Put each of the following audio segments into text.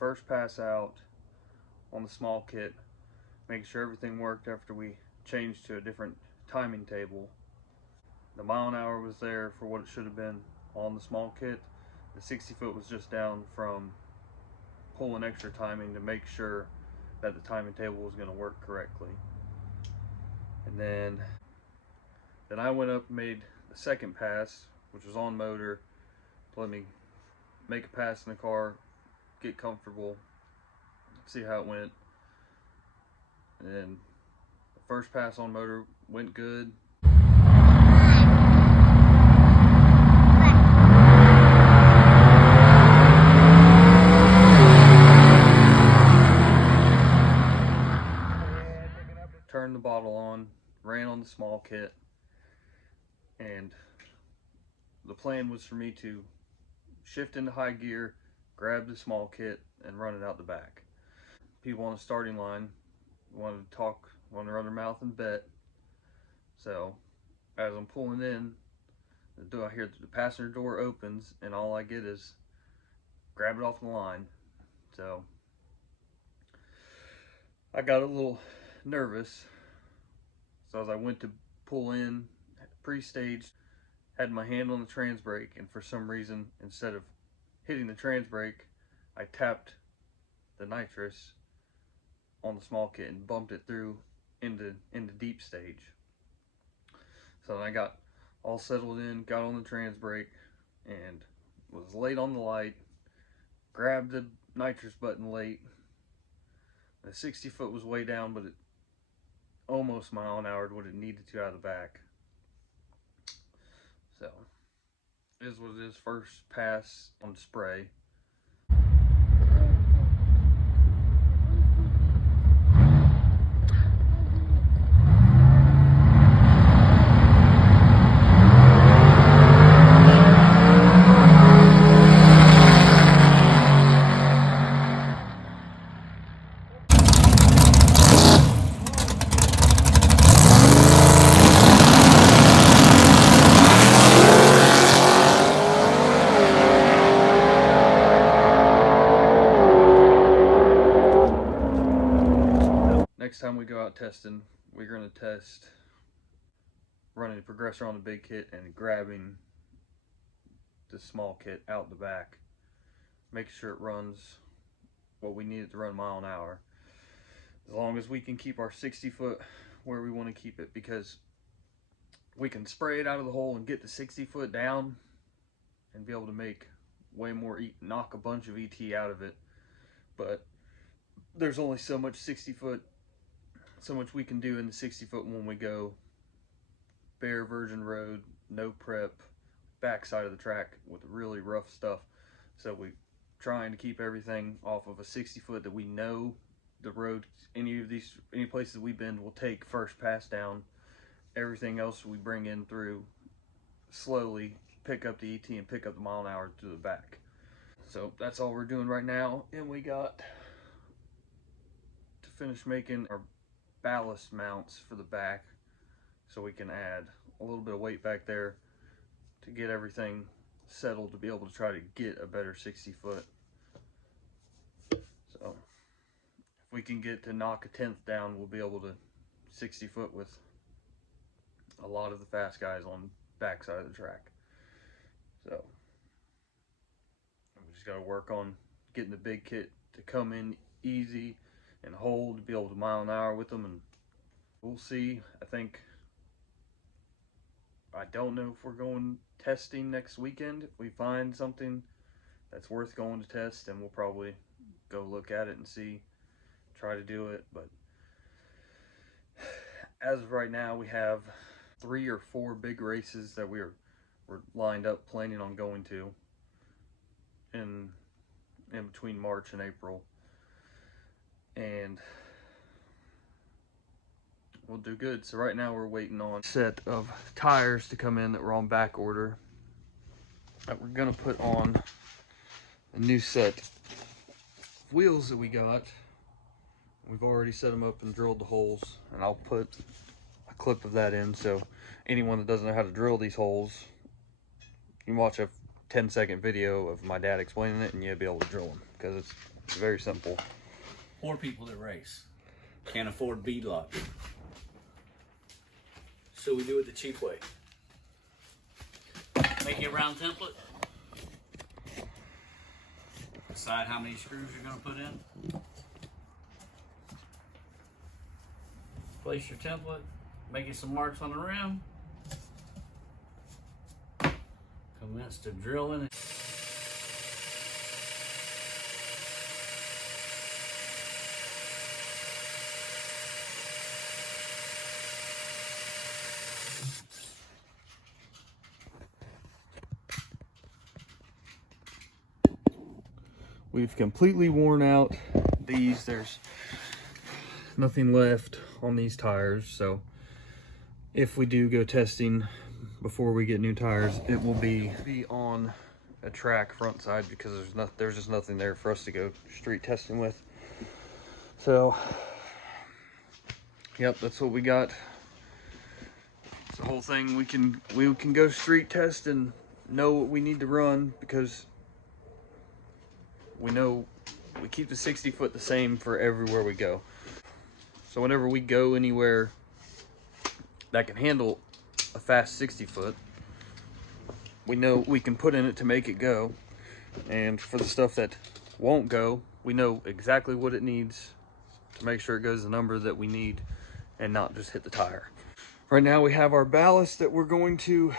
first pass out on the small kit, making sure everything worked after we changed to a different timing table. The mile an hour was there for what it should have been on the small kit. The 60 foot was just down from pulling extra timing to make sure that the timing table was going to work correctly. And then I went up and made the second pass, which was on motor, to let me make a pass in the car, get comfortable, see how it went. And then the first pass on motor went good. Turned the bottle on, ran on the small kit, and the plan was for me to shift into high gear, grab the small kit, and run it out the back. People on the starting line wanted to talk, wanted to run their mouth and bet. So as I'm pulling in, I hear the passenger door opens, and all I get is grab it off the line. So I got a little nervous. So as I went to pull in, pre-staged, had my hand on the trans brake, and for some reason, instead of hitting the trans brake, I tapped the nitrous on the small kit and bumped it through into deep stage. So then I got all settled in, got on the trans brake, and was late on the light, grabbed the nitrous button late. The 60 foot was way down, but it almost mile an hour what it needed to out of the back. So it is what it is. First pass on spray. Next time we go out testing, we're going to test running the progressor on the big kit and grabbing the small kit out the back, making sure it runs what we need it to run mile an hour. As long as we can keep our 60 foot where we want to keep it, because we can spray it out of the hole and get the 60 foot down and be able to make way more, knock a bunch of ET out of it. But there's only so much 60 foot, so much we can do in the 60 foot when we go bare virgin road, no prep, backside of the track with really rough stuff. So we trying to keep everything off of a 60 foot that we know the road, any places we've been will take first pass down. Everything else we bring in through slowly, pick up the ET and pick up the mile an hour to the back. So that's all we're doing right now. And we got to finish making our ballast mounts for the back, so we can add a little bit of weight back there to get everything settled to be able to try to get a better 60 foot. So if we can get to knock a 10th down, we'll be able to 60 foot with a lot of the fast guys on the back side of the track. So we just got to work on getting the big kit to come in easy and hold, to be able to mile an hour with them, and we'll see. I don't know if we're going testing next weekend. If we find something that's worth going to test, then we'll probably go look at it and see, try to do it. But as of right now, we have 3 or 4 big races that we're lined up planning on going to in between March and April, and we'll do good. So right now we're waiting on a set of tires to come in that were on back order that we're gonna put on a new set of wheels that we got. We've already set them up and drilled the holes, and I'll put a clip of that in, so anyone that doesn't know how to drill these holes, you can watch a 10-second video of my dad explaining it and you'll be able to drill them, because It's very simple. Poor people that race can't afford beadlock, so we do it the cheap way. Make you a round template. Decide how many screws you're going to put in. Place your template. Make you some marks on the rim. Commence to drilling. We've completely worn out these. There's nothing left on these tires, so if we do go testing before we get new tires, it will be on a track front side, because there's just nothing there for us to go street testing with. So yep, that's what we got. It's the whole thing. We can go street test and know what we need to run, because we know we keep the 60 foot the same for everywhere we go. So whenever we go anywhere that can handle a fast 60 foot, we know we can put in it to make it go. And for the stuff that won't go, we know exactly what it needs to make sure it goes the number that we need and not just hit the tire. Right now we have our ballast that we're going to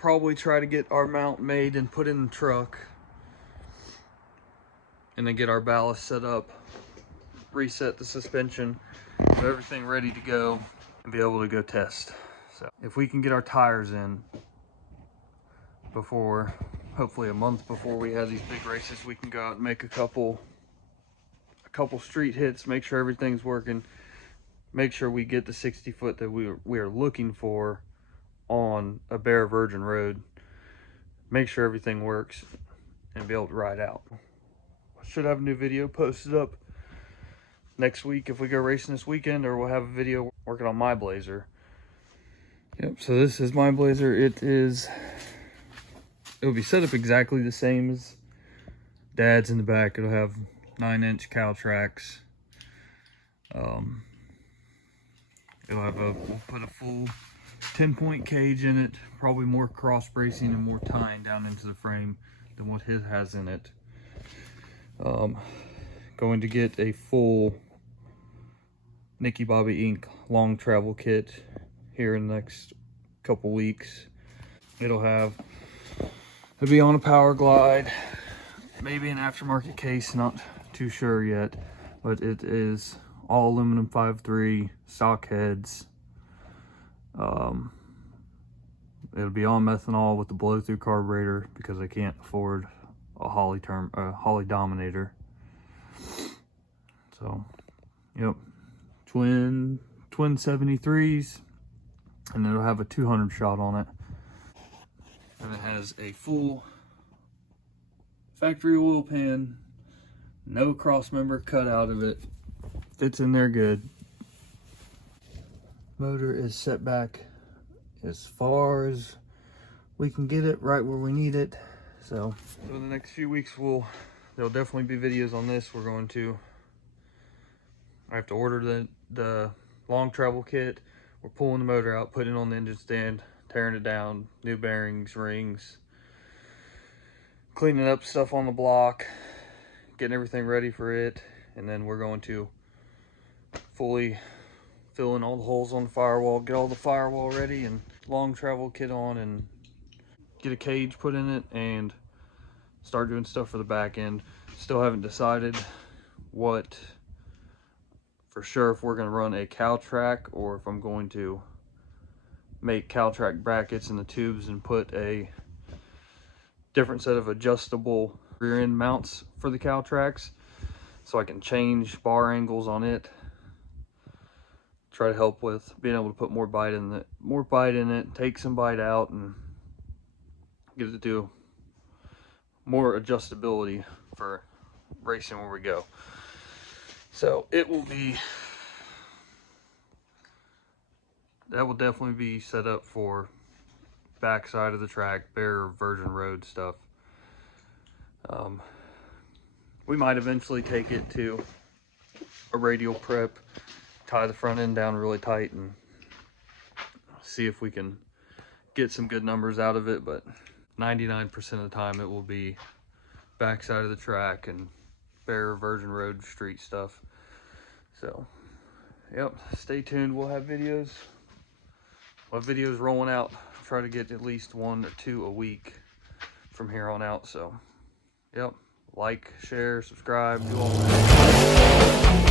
probably try to get our mount made and put in the truck, and then get our ballast set up, reset the suspension, have everything ready to go, and be able to go test. So if we can get our tires in before, hopefully a month before we have these big races, we can go out and make a couple street hits, make sure everything's working, make sure we get the 60 foot that we are looking for on a bare virgin road, make sure everything works, and be able to ride out. Should have a new video posted up next week if we go racing this weekend, or we'll have a video working on my Blazer. Yep, so this is my Blazer. It'll be set up exactly the same as Dad's in the back. It'll have 9-inch cow tracks. We'll put a full 10-point cage in it, probably more cross bracing and more tying down into the frame than what his has in it. Going to get a full Nicky Bobby Inc. long travel kit here in the next couple weeks. It'll be on a Power Glide, maybe an aftermarket case, not too sure yet, but it is all aluminum 5.3 stock heads. It'll be on methanol with the blow through carburetor, because I can't afford a Holley Dominator. So yep, twin 73s, and it'll have a 200 shot on it, and it has a full factory oil pan, no cross member cut out of it, fits in there good. Motor is set back as far as we can get it, right where we need it. So in the next few weeks there'll definitely be videos on this. I have to order the long travel kit. We're pulling the motor out, putting it on the engine stand, tearing it down, new bearings, rings, cleaning up stuff on the block, getting everything ready for it. And then we're going to fully fill in all the holes on the firewall, get all the firewall ready and long travel kit on, and get a cage put in it and start doing stuff for the back end. Still haven't decided for sure if we're going to run a cow track, or if I'm going to make cow track brackets in the tubes and put a different set of adjustable rear end mounts for the cow tracks, so I can change bar angles on it. Try to help with being able to put more bite in it, take some bite out, and get it to do more adjustability for racing where we go. So that will definitely be set up for backside of the track, bare virgin road stuff. We might eventually take it to a radial prep, tie the front end down really tight, and see if we can get some good numbers out of it. But 99% of the time it will be backside of the track and bare Virgin Road street stuff. So yep, stay tuned. We'll have videos rolling out. Try to get at least 1 or 2 a week from here on out. So yep, like, share, subscribe, do all that.